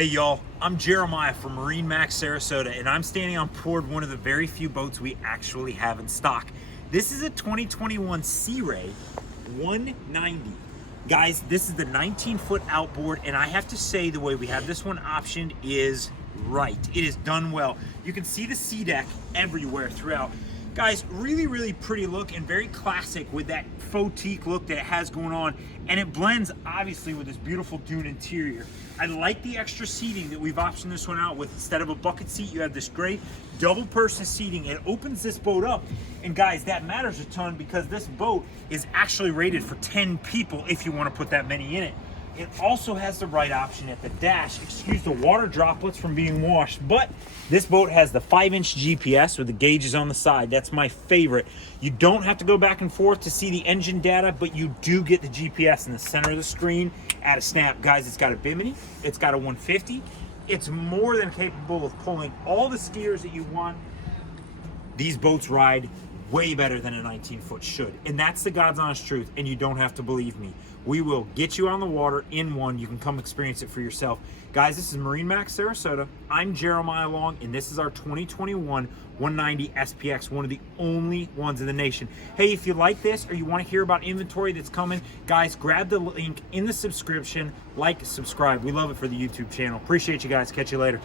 Hey y'all, I'm Jeremiah from MarineMax Sarasota, and I'm standing on board one of the very few boats we actually have in stock. This is a 2021 Sea Ray 190. Guys, this is the 19-foot outboard, and I have to say the way we have this one optioned is right. It is done well. You can see the sea deck everywhere throughout. Guys, really pretty look and very classic with that faux teak look that it has going on, and it blends obviously with this beautiful dune interior. I like the extra seating that we've optioned this one out with. Instead of a bucket seat, you have this great double person seating. It opens this boat up, and guys, that matters a ton because this boat is actually rated for 10 people if you want to put that many in it. It also has the right option at the dash. Excuse the water droplets from being washed, but this boat has the 5-inch GPS with the gauges on the side. That's my favorite. You don't have to go back and forth to see the engine data, but you do get the GPS in the center of the screen at a snap. Guys, it's got a bimini, it's got a 150. It's more than capable of pulling all the skiers that you want. These boats ride way better than a 19-foot should, and that's the God's honest truth, and you don't have to believe me. We will get you on the water in one. You can come experience it for yourself. Guys, this is MarineMax Sarasota. I'm Jeremiah Long, and this is our 2021 190 SPX, one of the only ones in the nation. Hey, if you like this or you want to hear about inventory that's coming, guys, grab the link in the subscription, like, subscribe. We love it for the YouTube channel. Appreciate you guys. Catch you later.